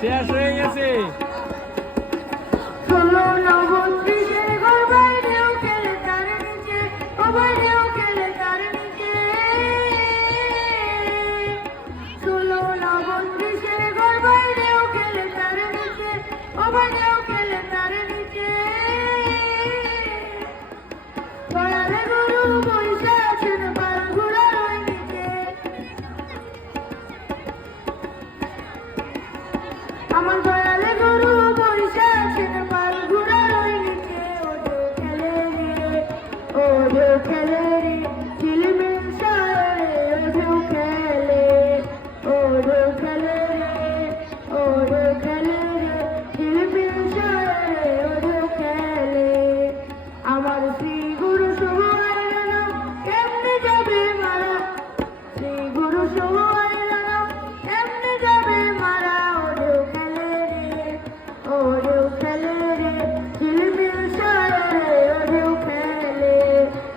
শেষ হয়ে গেছে। আমার দয়ালে গরু বইসা আছেন পাল ঘোড়ার ওই নিচে। ওদের খেলে রে ঝিলমিল সারে, ওদের খেলে, ওদের খেলে রে, ওদের খেলে রে ঝিলমিল সারে, ওদের খেলে। আমার শ্রী গুরু সহ কেমনে যাবে মারা, শ্রী গুরু সহ